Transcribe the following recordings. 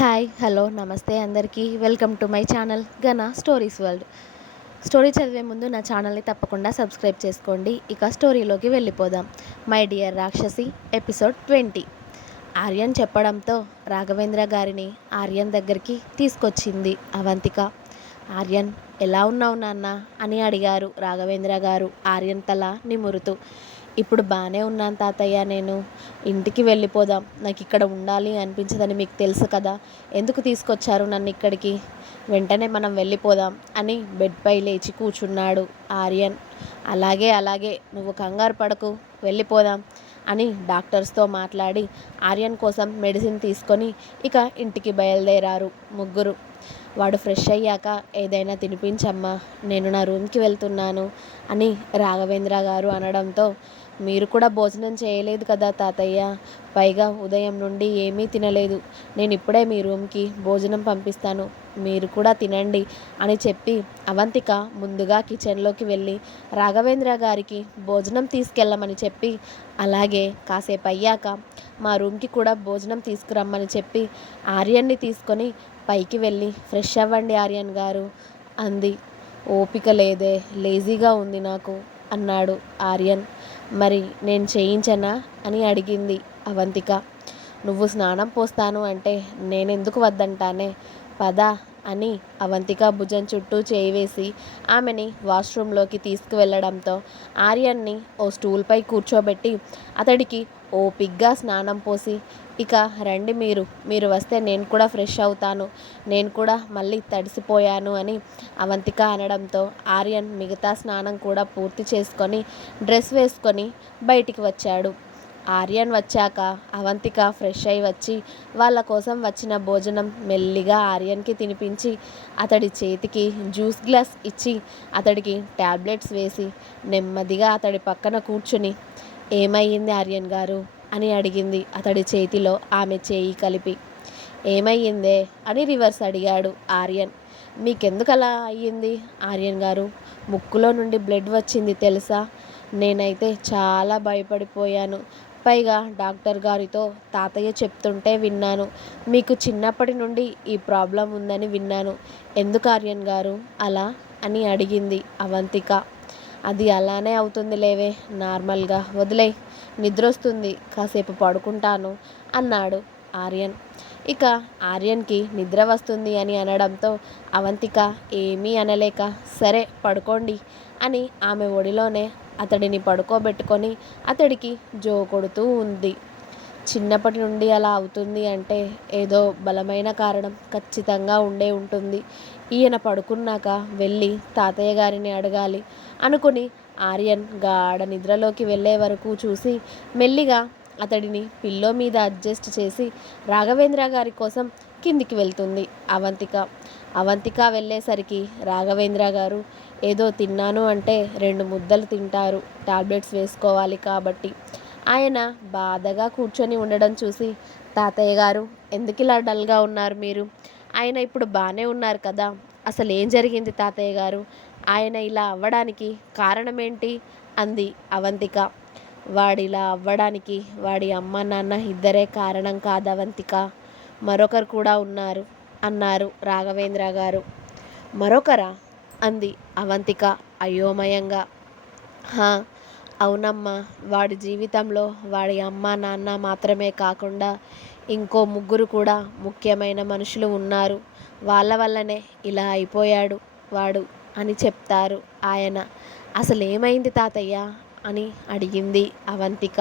Hi hello నమస్తే అందరికీ. Welcome to my channel Gana stories world. Story చదివే ముందు నా ఛానల్ని తప్పకుండా సబ్స్క్రైబ్ చేసుకోండి. ఇక స్టోరీలోకి వెళ్ళిపోదాం. My dear Rakshasi episode twenty. Aryan చెప్పడంతో రాఘవేంద్ర గారిని ఆర్యన్ దగ్గరికి తీసుకొచ్చింది అవంతిక. ఆర్యన్ ఎలా ఉన్నావు నాన్న? అని అడిగారు రాఘవేంద్ర గారు. ఆర్యన్ తల నిమురుతూ ఇప్పుడు బాగానే ఉన్నాను తాతయ్య నేను ఇంటికి వెళ్ళిపోదాం. నాకు ఇక్కడ ఉండాలి అనిపించదని మీకు తెలుసు కదా. ఎందుకు తీసుకొచ్చారు నన్ను ఇక్కడికి? వెంటనే మనం వెళ్ళిపోదాం అని బెడ్పై లేచి కూర్చున్నాడు ఆర్యన్. అలాగే అలాగే నువ్వు కంగారు పడకు వెళ్ళిపోదాం అని డాక్టర్స్తో మాట్లాడి ఆర్యన్ కోసం మెడిసిన్ తీసుకొని ఇక ఇంటికి బయలుదేరారు ముగ్గురు. వాడు ఫ్రెష్ అయ్యాక ఏదైనా తినిపించమ్మా నేను నా రూమ్కి వెళ్తున్నాను అని రాఘవేంద్ర గారు అనడంతో మీరు కూడా భోజనం చేయలేదు కదా తాతయ్య. పైగా ఉదయం నుండి ఏమీ తినలేదు. నేను ఇప్పుడే మీ రూమ్కి భోజనం పంపిస్తాను. మీరు కూడా తినండి అని చెప్పి అవంతిక ముందుగా కిచెన్లోకి వెళ్ళి రాఘవేంద్ర గారికి భోజనం తీసుకెళ్ళమని చెప్పి అలాగే కాసేపు అయ్యాక మా రూమ్కి కూడా భోజనం తీసుకురమ్మని చెప్పి ఆర్యన్ని తీసుకొని పైకి వెళ్ళి ఫ్రెష్ అవ్వండి ఆర్యన్ గారు అంది. ఓపిక లేదే లేజీగా ఉంది నాకు అన్నాడు ఆర్యన్. మరి నేను చేయించనా అని అడిగింది అవంతిక. నువ్వు స్నానం పోస్తాను అంటే నేనెందుకు వద్దంటానే? పద అని అవంతిక భుజం చుట్టూ చేయి వేసి ఆమెని వాష్రూమ్లోకి తీసుకువెళ్ళడంతో ఆర్యన్ని ఓ స్టూల్పై కూర్చోబెట్టి అతడికి ఓ పిగ్గా స్నానం పోసి ఇక రండి మీరు మీరు వస్తే నేను కూడా ఫ్రెష్ అవుతాను నేను కూడా మళ్ళీ తడిసిపోయాను అని అవంతిక అనడంతో ఆర్యన్ మిగతా స్నానం కూడా పూర్తి చేసుకొని డ్రెస్ వేసుకొని బయటికి వచ్చాడు. ఆర్యన్ వచ్చాక అవంతిక ఫ్రెష్ అయి వచ్చి వాళ్ళ కోసం వచ్చిన భోజనం మెల్లిగా ఆర్యన్కి తినిపించి అతడి చేతికి జ్యూస్ గ్లాస్ ఇచ్చి అతడికి ట్యాబ్లెట్స్ వేసి నెమ్మదిగా అతడి పక్కన కూర్చుని ఏమయ్యింది ఆర్యన్ గారు? అని అడిగింది అతడి చేతిలో ఆమె చేయి కలిపి. ఏమయ్యిందే? అని రివర్స్ అడిగాడు ఆర్యన్. మీకెందుకు అలా అయ్యింది ఆర్యన్ గారు? ముక్కులో నుండి బ్లడ్ వచ్చింది తెలుసా? నేనైతే చాలా భయపడిపోయాను. పైగా డాక్టర్ గారితో తాతయ్య చెప్తుంటే విన్నాను. మీకు చిన్నప్పటి నుండి ఈ ప్రాబ్లం ఉందని విన్నాను. ఎందుకు ఆర్యన్ గారు? అలా? అని అడిగింది అవంతిక. అది అలానే అవుతుంది లేవే నార్మల్గా. వదిలే నిద్రొస్తుంది. కాసేపు పడుకుంటాను అన్నాడు ఆర్యన్. ఇక ఆర్యన్కి నిద్ర వస్తుంది అని అనడంతో అవంతిక ఏమీ అనలేక సరే పడుకోండి అని ఆమె ఒడిలోనే అతడిని పడుకోబెట్టుకొని అతడికి జో కొడుతూ ఉంది. చిన్నప్పటి నుండి అలా అవుతుంది అంటే ఏదో బలమైన కారణం ఖచ్చితంగా ఉండే ఉంటుంది. ఈయన పడుకున్నాక వెళ్ళి తాతయ్య గారిని అడగాలి అనుకుని ఆర్యన్ గాఢ నిద్రలోకి వెళ్ళే వరకు చూసి మెల్లిగా అతడిని పిల్లో మీద అడ్జస్ట్ చేసి రాఘవేంద్ర గారి కోసం కిందికి వెళ్తుంది అవంతిక. అవంతిక వెళ్ళేసరికి రాఘవేంద్ర గారు ఏదో తిన్నాను అంటే రెండు ముద్దలు తింటారు టాబ్లెట్స్ వేసుకోవాలి కాబట్టి. ఆయన బాధగా కూర్చొని ఉండడం చూసి తాతయ్య గారు ఎందుకు ఇలా డల్గా ఉన్నారు మీరు? ఆయన ఇప్పుడు బాగానే ఉన్నారు కదా అసలు ఏం జరిగింది తాతయ్య గారు? ఆయన ఇలా అవ్వడానికి కారణం ఏంటి? అంది అవంతిక. వాడిలా అవ్వడానికి వాడి అమ్మ నాన్న ఇద్దరే కారణం కాదవంతిక. మరొకరు కూడా ఉన్నారు అన్నారు రాఘవేంద్ర గారు. మరొకరా? అంది అవంతిక అయోమయంగా. హా అవునమ్మా. వాడి జీవితంలో వాడి అమ్మ నాన్న మాత్రమే కాకుండా ఇంకో ముగ్గురు కూడా ముఖ్యమైన మనుషులు ఉన్నారు. వాళ్ళ వల్లనే ఇలా అయిపోయాడు వాడు అని చెప్తారు ఆయన. అసలు ఏమైంది తాతయ్య? అని అడిగింది అవంతిక.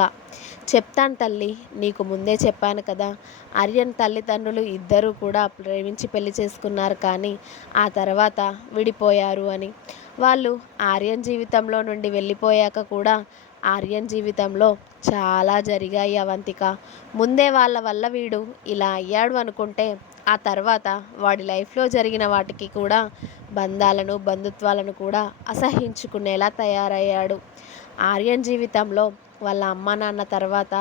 చెప్తాను తల్లి నీకు ముందే చెప్పాను కదా. ఆర్యన్ తల్లిదండ్రులు ఇద్దరూ కూడా ప్రేమించి పెళ్ళి చేసుకున్నారు కానీ ఆ తర్వాత విడిపోయారు అని. వాళ్ళు ఆర్యన్ జీవితంలో నుండి వెళ్ళిపోయాక కూడా ఆర్యన్ జీవితంలో చాలా జరిగాయి అవంతిక. ముందే వాళ్ళ వల్ల వీడు ఇలా అయ్యాడు అనుకుంటే ఆ తర్వాత వాడి లైఫ్లో జరిగిన వాటికి కూడా బంధాలను బంధుత్వాలను కూడా అసహించుకునేలా తయారయ్యాడు. ఆర్యన్ జీవితంలో వాళ్ళ అమ్మ నాన్న తర్వాత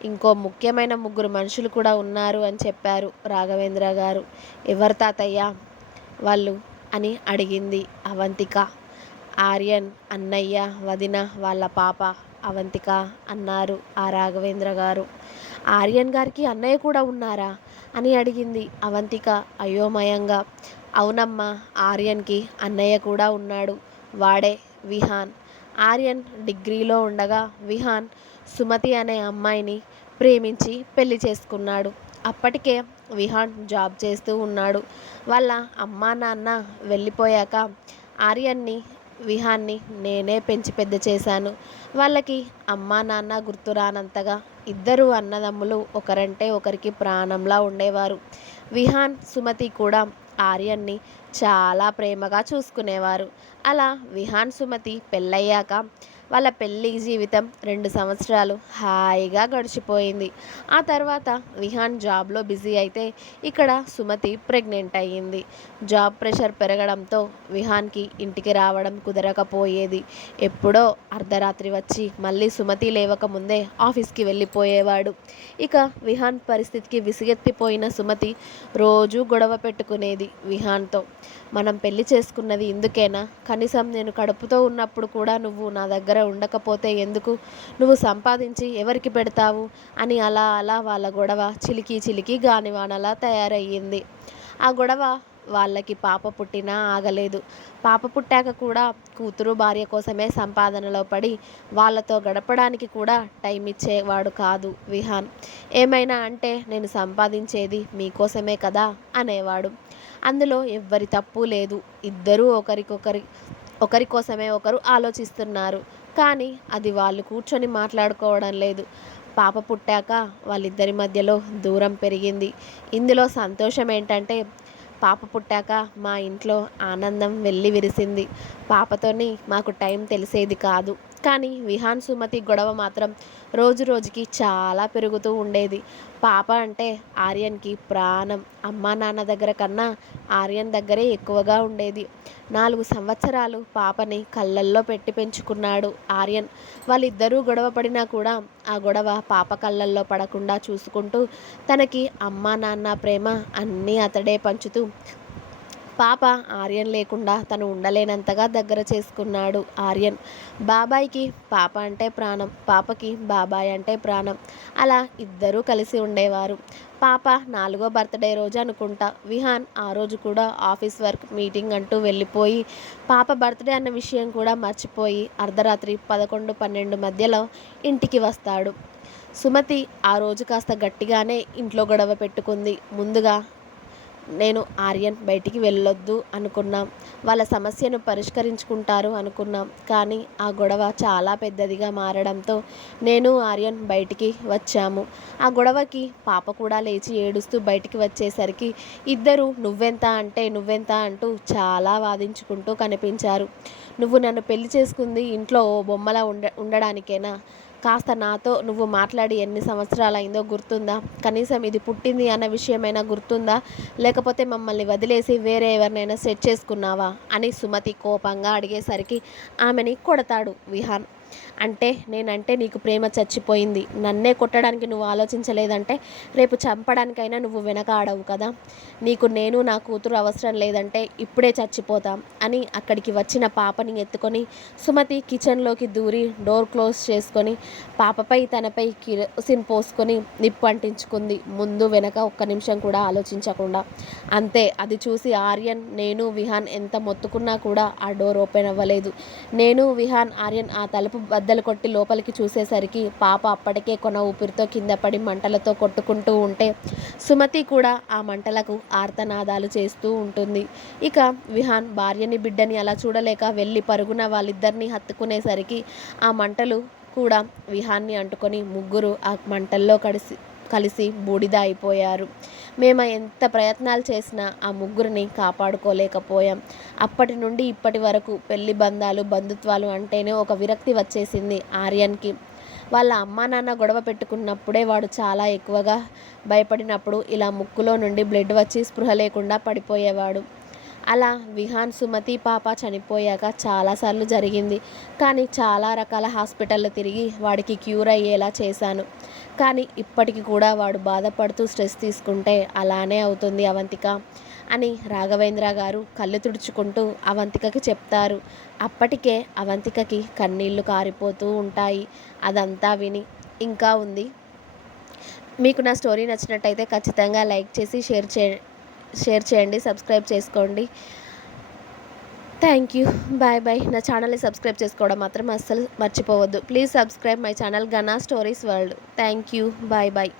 ఇంకో ముఖ్యమైన ముగ్గురు మనుషులు కూడా ఉన్నారు అని చెప్పారు రాఘవేంద్ర గారు. ఎవరు తాతయ్య? వాళ్ళు అని అడిగింది అవంతిక. ఆర్యన్ అన్నయ్య వదిన వాళ్ళ పాప అవంతిక అన్నారు ఆ రాఘవేంద్ర గారు. ఆర్యన్ గారికి అన్నయ్య కూడా ఉన్నారా అని అడిగింది అవంతిక అయోమయంగా. అవునమ్మా ఆర్యన్కి అన్నయ్య కూడా ఉన్నాడు. వాడే విహాన్. ఆర్యన్ డిగ్రీలో ఉండగా విహాన్ సుమతి అనే అమ్మాయిని ప్రేమించి పెళ్ళి చేసుకున్నాడు. అప్పటికే విహాన్ జాబ్ చేస్తూ ఉన్నాడు. వాళ్ళ అమ్మా నాన్న వెళ్ళిపోయాక ఆర్యన్ని విహాన్ని నేనే పెంచి పెద్ద చేశాను. వాళ్ళకి అమ్మా నాన్న గుర్తురానంతగా ఇద్దరు అన్నదమ్ములు ఒకరంటే ఒకరికి ప్రాణంలా ఉండేవారు. విహాన్ సుమతి కూడా ఆర్యన్ని చాలా ప్రేమగా చూసుకునేవారు. అలా విహాన్ సుమతి పెళ్ళయ్యాక వాళ్ళ పెళ్ళి జీవితం రెండు సంవత్సరాలు హాయిగా గడిచిపోయింది. ఆ తర్వాత విహాన్ జాబ్లో బిజీ అయితే ఇక్కడ సుమతి ప్రెగ్నెంట్ అయ్యింది. జాబ్ ప్రెషర్ పెరగడంతో విహాన్కి ఇంటికి రావడం కుదరకపోయేది. ఎప్పుడో అర్ధరాత్రి వచ్చి మళ్ళీ సుమతి లేవకముందే ఆఫీస్కి వెళ్ళిపోయేవాడు. ఇక విహాన్ పరిస్థితికి విసిగెత్తిపోయిన సుమతి రోజు గొడవ పెట్టుకునేది విహాన్తో. మనం పెళ్ళి చేసుకున్నది ఇందుకేనా? కనీసం నేను కడుపుతో ఉన్నప్పుడు కూడా నువ్వు నా దగ్గర ఉండకపోతే ఎందుకు? నువ్వు సంపాదించి ఎవరికి పెడతావు? అని అలా అలా వాళ్ళ గొడవ చిలికి చిలికి గానివానలా తయారయ్యింది. ఆ గొడవ వాళ్ళకి పాప పుట్టినా ఆగలేదు. పాప పుట్టాక కూడా కూతురు భార్య కోసమే సంపాదనలో పడి వాళ్ళతో గడపడానికి కూడా టైం ఇచ్చేవాడు కాదు విహాన్. ఏమైనా అంటే నేను సంపాదించేది మీకోసమే కదా? అనేవాడు. అందులో ఎవ్వరి తప్పు లేదు. ఇద్దరూ ఒకరికొకరి ఒకరి కోసమే ఒకరు ఆలోచిస్తున్నారు. కానీ అది వాళ్ళు కూర్చొని మాట్లాడుకోవడం లేదు. పాప పుట్టాక వాళ్ళిద్దరి మధ్యలో దూరం పెరిగింది. ఇందులో సంతోషం ఏంటంటే పాప పుట్టాక మా ఇంట్లో ఆనందం వెళ్ళి విరిసింది. పాపతోని మాకు టైం తెలిసేది కాదు. కానీ విహాన్ సుమతి గొడవ మాత్రం రోజు రోజుకి చాలా పెరుగుతూ ఉండేది. పాప అంటే ఆర్యన్కి ప్రాణం. అమ్మా నాన్న దగ్గర కన్నా ఆర్యన్ దగ్గరే ఎక్కువగా ఉండేది. నాలుగు సంవత్సరాలు పాపని కళ్ళల్లో పెట్టి పెంచుకున్నాడు ఆర్యన్. వాళ్ళిద్దరూ గొడవ పడినా కూడా ఆ గొడవ పాప కళ్ళల్లో పడకుండా చూసుకుంటూ తనకి అమ్మా నాన్న ప్రేమ అన్నీ అతడే పంచుతూ పాప ఆర్యన్ లేకుండా తను ఉండలేనంతగా దగ్గర చేసుకున్నాడు ఆర్యన్. బాబాయ్కి పాప అంటే ప్రాణం పాపకి బాబాయ్ అంటే ప్రాణం. అలా ఇద్దరూ కలిసి ఉండేవారు. పాప నాలుగో బర్త్డే రోజు అనుకుంటా విహాన్ ఆ రోజు కూడా ఆఫీస్ వర్క్ మీటింగ్ అంటూ వెళ్ళిపోయి పాప బర్త్డే అన్న విషయం కూడా మర్చిపోయి అర్ధరాత్రి పదకొండు పన్నెండు మధ్యలో ఇంటికి వస్తాడు. సుమతి ఆ రోజు కాస్త గట్టిగానే ఇంట్లో గొడవ పెట్టుకుంది. ముందుగా నేను ఆర్యన్ బయటికి వెళ్ళొద్దు అనుకున్నాం. వాళ్ళ సమస్యను పరిష్కరించుకుంటారు అనుకున్నాం. కానీ ఆ గొడవ చాలా పెద్దదిగా మారడంతో నేను ఆర్యన్ బయటికి వచ్చాము. ఆ గొడవకి పాప కూడా లేచి ఏడుస్తూ బయటికి వచ్చేసరికి ఇద్దరు నువ్వెంత అంటే నువ్వెంత అంటూ చాలా వాదించుకుంటూ కనిపించారు. నువ్వు నన్ను పెళ్ళి చేసుకుంది ఇంట్లో ఓ బొమ్మలా ఉండ ఉండడానికేనా? కాస్త నాతో నువ్వు మాట్లాడి ఎన్ని సంవత్సరాలైందో గుర్తుందా? కనీసం ఇది పుట్టింది అన్న విషయమైనా గుర్తుందా? లేకపోతే మమ్మల్ని వదిలేసి వేరే ఎవరినైనా సెట్ చేసుకున్నావా? అని సుమతి కోపంగా అడిగేసరికి ఆమెని కొడతాడు విహాన్. అంటే నేనంటే నీకు ప్రేమ చచ్చిపోయింది. నన్నే కొట్టడానికి నువ్వు ఆలోచించలేదంటే రేపు చంపడానికైనా నువ్వు వెనకాడవు కదా. నీకు నేను నా కూతురు అవసరం లేదంటే ఇప్పుడే చచ్చిపోతాం అని అక్కడికి వచ్చిన పాపని ఎత్తుకొని సుమతి కిచెన్లోకి దూరి డోర్ క్లోజ్ చేసుకొని పాపపై తనపై కిరోసిన్ పోసుకొని నిప్పు అంటించుకుంది. ముందు వెనక ఒక్క నిమిషం కూడా ఆలోచించకుండా. అంతే అది చూసి ఆర్యన్ నేను విహాన్ ఎంత మొత్తుకున్నా కూడా ఆ డోర్ ఓపెన్ అవ్వలేదు. నేను విహాన్ ఆర్యన్ ఆ తలుపు బద్దలు కొట్టి లోపలికి చూసేసరికి పాప అప్పటికే కొన ఊపిరితో కింద పడి మంటలతో కొట్టుకుంటూ ఉంటే సుమతి కూడా ఆ మంటలకు ఆర్తనాదాలు చేస్తూ ఉంటుంది. ఇక విహాన్ భార్యని బిడ్డని అలా చూడలేక వెళ్ళి పరుగున వాళ్ళిద్దరిని హత్తుకునేసరికి ఆ మంటలు కూడా విహాన్ని అంటుకొని ముగ్గురు ఆ మంటల్లో కడిసి కలిసి బూడిద అయిపోయారు. మేము ఎంత ప్రయత్నాలు చేసినా ఆ ముగ్గురిని కాపాడుకోలేకపోయాం. అప్పటి నుండి ఇప్పటి వరకు పెళ్ళి బంధాలు బంధుత్వాలు అంటేనే ఒక విరక్తి వచ్చేసింది ఆర్యన్కి. వాళ్ళ అమ్మా నాన్న గొడవ పెట్టుకున్నప్పుడే వాడు చాలా ఎక్కువగా భయపడినప్పుడు ఇలా ముక్కులో నుండి బ్లడ్ వచ్చి స్పృహ లేకుండా పడిపోయేవాడు. అలా విహాన్ సుమతి పాప చనిపోయాక చాలాసార్లు జరిగింది. కానీ చాలా రకాల హాస్పిటల్లో తిరిగి వాడికి క్యూర్ అయ్యేలా చేశాను. కానీ ఇప్పటికి కూడా వాడు బాధపడుతూ స్ట్రెస్ తీసుకుంటే అలానే అవుతుంది అవంతిక అని రాఘవేంద్ర గారు కళ్ళు తుడుచుకుంటూ అవంతికకి చెప్తారు. అప్పటికే అవంతికకి కన్నీళ్ళు కారిపోతూ ఉంటాయి. అదంతా విని ఇంకా ఉంది. మీకు నా స్టోరీ నచ్చినట్టయితే ఖచ్చితంగా లైక్ చేసి షేర్ చే షేర్ చేయండి సబ్స్క్రైబ్ చేసుకోండి. Thank you. Bye bye. నా ఛానల్ని సబ్స్క్రైబ్ చేసుకోవడం మాత్రం అస్సలు మర్చిపోవద్దు. Please subscribe my channel Gana stories world. Thank you. Bye bye.